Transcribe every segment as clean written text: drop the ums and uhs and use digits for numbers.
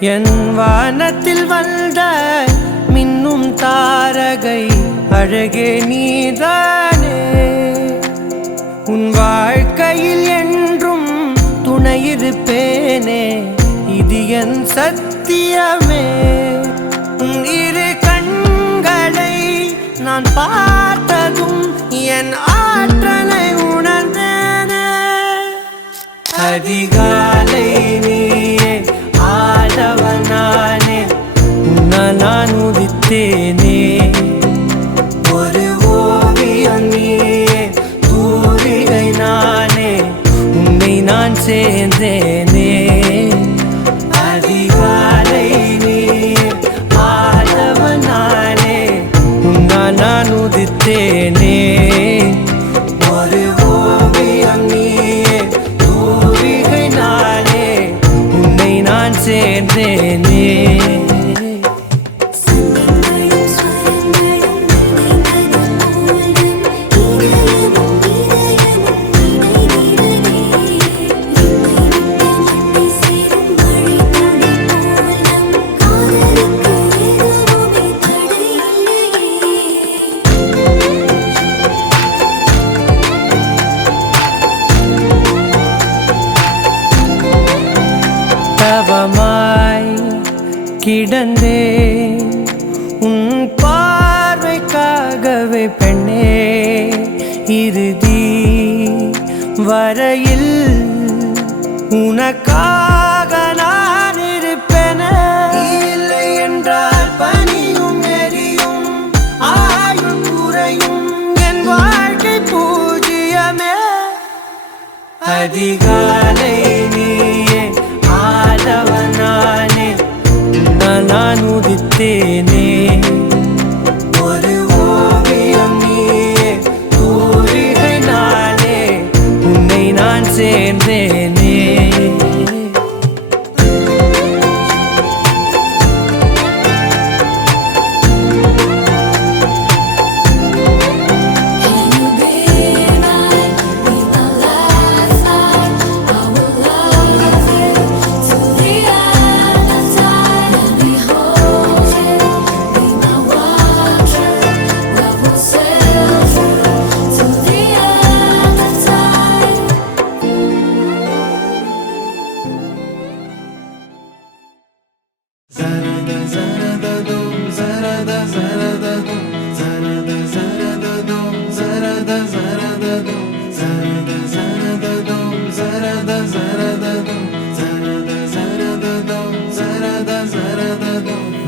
என் வானத்தில் வந்த மின்னும் தாரகை அழகே நீதானே. உன் வாழ்க்கையில் என்றும் துணையிருப்பேனே, இது என் சத்தியமே. உன் இரு கண்களை நான் பார்த்ததும் என் ஆற்றலை உணர்ந்தேனே. அதிகாலை நீயே ஆதவனானே, உன்னால் நான் உதித்தேனே. ஒரு ஓவியம் நீயே, தூரிகை நானே, உன்னை நான் சேர்ந்தேனே. அதிகாலை நீயே ஆதவனானே, உன்னால் நான் உதித்தேனே. ஒரு ஓவியம் நீயே, தூரிகை நானே, உன்னை நான் சேர்ந்தேனே. தவமாய் கிடந்தே உன் பார்வைக்காகவே பெண்ணே. இறுதி வரையில் உனக்காக நான் இருப்பேனே. இல்லை என்றால் பனியும் எரியும், ஆயுள் குறையும், என் வாழ்க்கை பூஜ்ஜியமே. அதிகாலை நீயே ஆதவனானே, நான் உதித்தேனே. ஒரு ஓவியம் நீயே, தூரிகை நானே, உன்னை நான் சேர்ந்தேனே.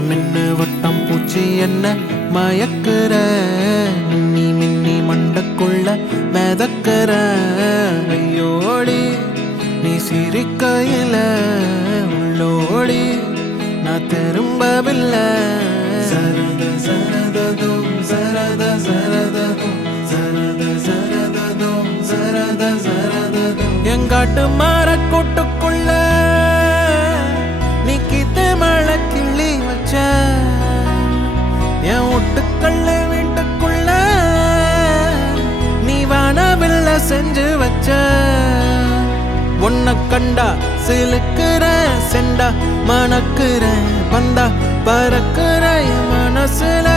மின்னு வட்டம் பூச்சி என்ன மயக்குற, மின்னி மின்னி மண்டக்குள்ள மிதக்குற. ஐயோடி நீ சிரிக்கையில உள்ளோடி நான் திரும்பவில்லை. சரத சரததும் சரத சரததும் சரத சரததும் சரத சரததும். எங்காட்டு மர கூட்டுக்குள்ள நீ கித்து மழை கிள்ளி வச்ச, என் ஒட்டுக்கல்ல வீட்டுக்குள்ள நீ வானவில்ல செஞ்சு வச்ச. உன்னை கண்டா சிலுக்குற செண்டா, மணக்குற பந்தா பறக்குற என் மனசுல.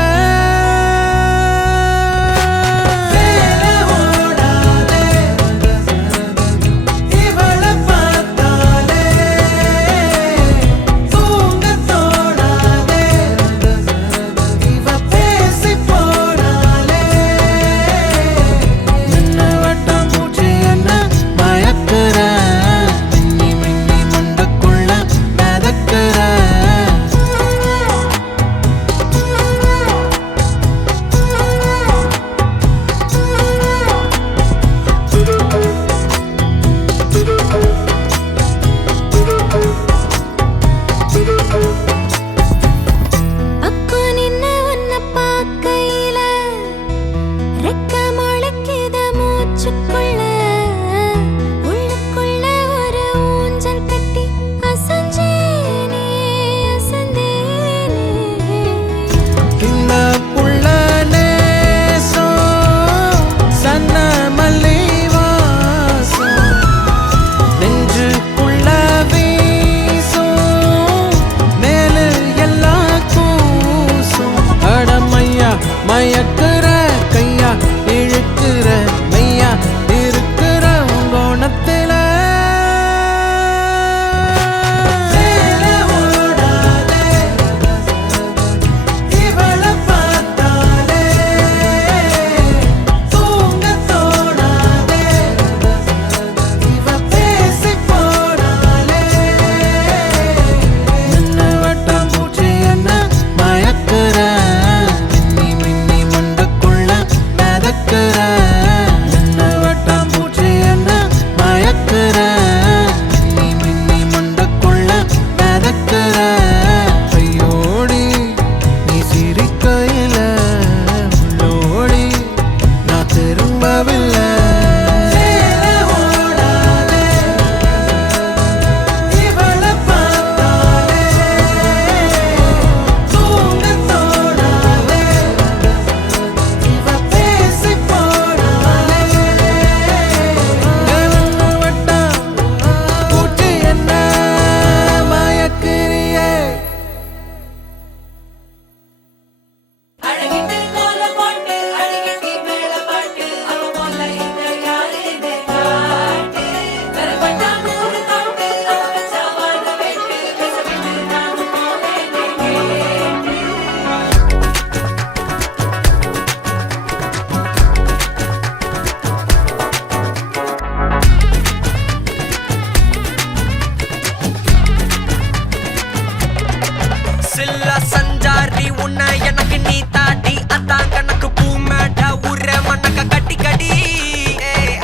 நீ தாட்டி அதான் கணக்கு பூ மேட்ட உர மண்ணக்க கட்டி கடி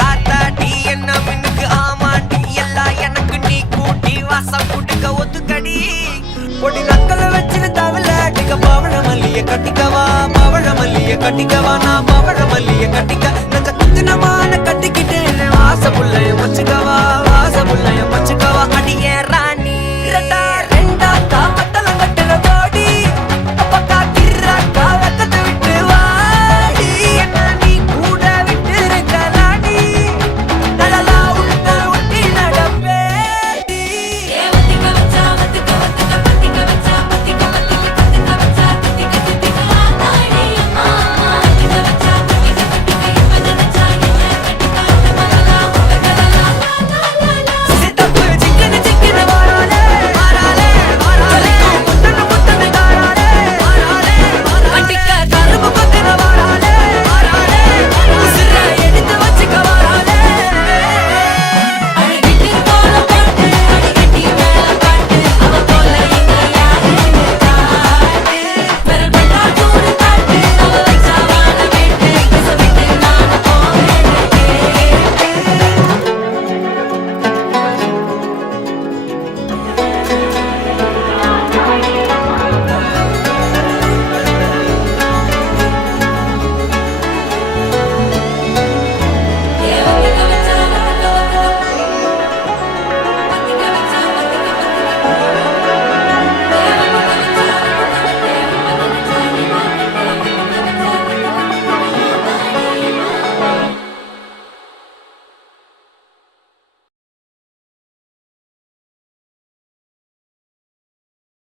ஆத்தாட்டி என்ன மின்னுக்கு ஆமாண்டி எல்லாம் எனக்கு நீ கூட்டி வாசம் கூட்டுக்க ஒத்துக்கடி பொடி நக்கல வச்சுன்னு தவல அடிக்க பவழ மல்லிய கட்டிக்கவா பவழ மல்லிய கட்டிக்கவா நான் பவழ மல்லிய கட்டிக்க நெஞ்ச குத்துனமான கட்டிக்கிட்டு வாச புள்ளைய வச்சுக்கவா வாச புள்ளைய